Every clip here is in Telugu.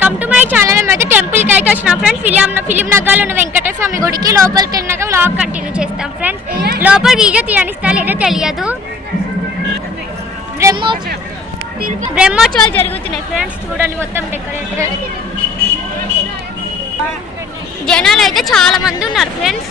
Welcome to my channel. మేమైతే టెంపుల్కి అయితే వచ్చినాం ఫ్రెండ్స్. ఫిలిం నగర్లో ఉన్న వెంకటేశ్వర స్వామి గుడికి. లోపలికి వెళ్ళినాక వ్లాగ్ కంటిన్యూ చేస్తాం ఫ్రెండ్స్. లోపల వీడియో తీయనిస్తా లేదో తెలియదు. బ్రహ్మోత్సవాలు జరుగుతున్నాయి ఫ్రెండ్స్. చూడండి మొత్తం డెకరేషన్. జనాలు అయితే చాలా మంది ఉన్నారు ఫ్రెండ్స్.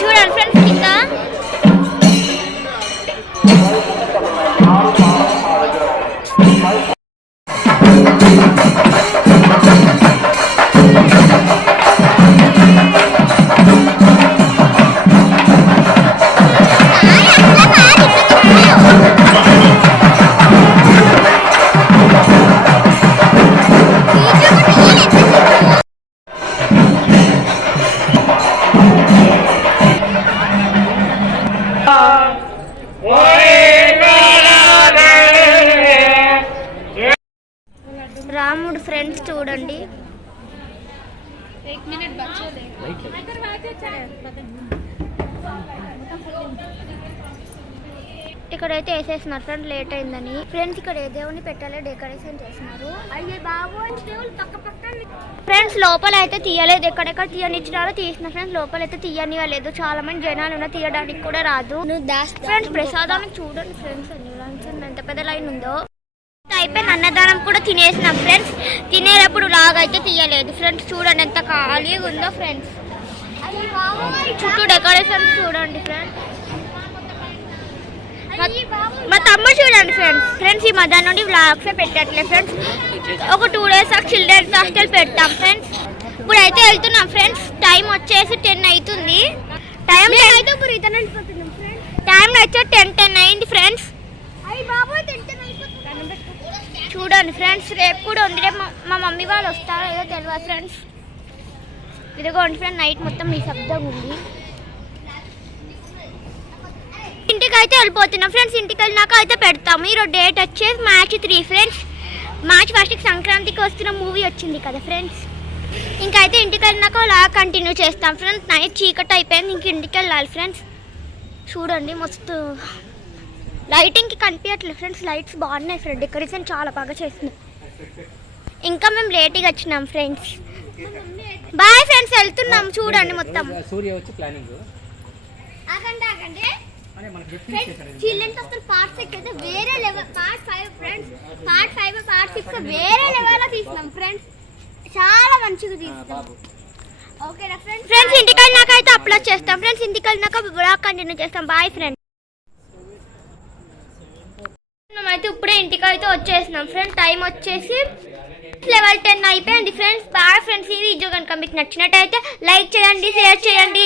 చూడండి ఫ్రెండ్స్ కింద రాముడు ఫ్రెండ్స్ చూడండి. ఇక్కడైతే వేసేస్తున్నారు ఫ్రెండ్స్, లేట్ అయిందని. ఫ్రెండ్స్ ఇక్కడ ఏ దేవుని పెట్టాలి డెకరేషన్ చేస్తున్నారు. ఫ్రెండ్స్ లోపల అయితే తీయలేదు, ఎక్కడెక్కడ తీయనిచ్చినారో తీసిన ఫ్రెండ్స్. లోపల అయితే తీయనివ్వలేదు, చాలా మంది జనాలు ఉన్నా తీయడానికి కూడా రాదు ఫ్రెండ్స్. ప్రసాదానికి చూడండి ఫ్రెండ్స్, ఎంత పెద్ద లైన్ ఉందో. అయిపోయిన అన్నదానం కూడా తినేసినాం ఫ్రెండ్స్. తినేటప్పుడు లాగైతే తీయలేదు ఫ్రెండ్స్. చూడండి ఎంత ఖాళీగా ఉందో ఫ్రెండ్స్. చుట్టూ డెకరేషన్ చూడండి ఫ్రెండ్స్. మా తమ్ముడు చూడండి ఫ్రెండ్స్. ఈ మధ్య నుండి వ్లాగ్స్ పెట్టట్లేదు ఫ్రెండ్స్. ఒక 2 days చిల్డ్రన్స్ హాస్టల్ పెడతాం ఫ్రెండ్స్. ఇప్పుడు అయితే వెళ్తున్నాం ఫ్రెండ్స్. టైం వచ్చేసి 10 అవుతుంది. టైం అయితే 10 అయింది ఫ్రెండ్స్. చూడండి ఫ్రెండ్స్, రేపు కూడా ఉంది. రేపు మా మమ్మీ వాళ్ళు వస్తారో ఏదో తెలియదు ఫ్రెండ్స్. ఇదిగోండి ఫ్రెండ్స్, నైట్ మొత్తం ఈ శబ్దం ఉంది. ఇంటికి అయితే వెళ్ళిపోతున్నాం ఫ్రెండ్స్. ఇంటికి వెళ్ళినాక అయితే పెడతాము. ఈరోజు డేట్ వచ్చేసి March 3 ఫ్రెండ్స్. March 1కి సంక్రాంతికి వస్తున్న మూవీ వచ్చింది కదా ఫ్రెండ్స్. ఇంకైతే ఇంటికి వెళ్ళినాక అలా కంటిన్యూ చేస్తాం ఫ్రెండ్స్. నైట్ చీకటి అయిపోయింది, ఇంక ఇంటికి వెళ్ళాలి ఫ్రెండ్స్. చూడండి మస్తు లైటింగ్కి కనిపించట్లేదు ఫ్రెండ్స్. లైట్స్ బాగున్నాయి ఫ్రెండ్, డెకరేషన్ చాలా బాగా చేస్తున్నాయి. ఇంకా మేము లేట్గా వచ్చినాం ఫ్రెండ్స్. బాయ్ ఫ్రెండ్స్, వెళ్తున్నాం. చూడండి మొత్తం పార్ట్ 6 అయితే వేరే level. Part 5 friends, part 5 part 6 వేరే లెవెల్లో తీసినాం ఫ్రెండ్స్. చాలా మంచిగా తీసినాం. ఓకేనా ఫ్రెండ్స్. ఫ్రెండ్స్ ఇంటికి వెళ్ళినాక అయితే అప్లోడ్ చేస్తాం ఫ్రెండ్స్. ఇంటికి వెళ్ళినాక బ్లాగ్ కంటిన్యూ చేస్తాం. Bye friends. అయితే ఇప్పుడే ఇంటికి అయితే వచ్చేసినాం ఫ్రెండ్స్. టైం వచ్చేసి 11:10 అయిపోయింది ఫ్రెండ్స్. Bye friends. ఈ వీడియో కనుక మీకు నచ్చినట్టయితే లైక్ చేయండి, షేర్ చేయండి,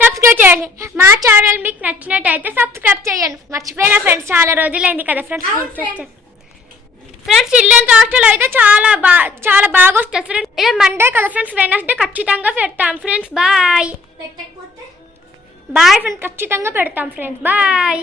సబ్స్క్రైబ్ చేయండి. మా ఛానల్ మీకు నచ్చినట్టయితే సబ్స్క్రైబ్ చేయండి. మర్చిపోయినా ఫ్రెండ్స్, చాలా రోజులైంది కదా ఫ్రెండ్స్. ఫ్రెండ్స్ చిల్డ్రన్స్ హాస్టల్ అయితే చాలా బాగా వస్తుంది ఫ్రెండ్స్. ఇది మండే కదా ఫ్రెండ్స్. వెనస్డే ఖచ్చితంగా పెడతాం ఫ్రెండ్స్. బాయ్ బాయ్ ఫ్రెండ్స్, ఖచ్చితంగా పెడతాం ఫ్రెండ్స్. బాయ్.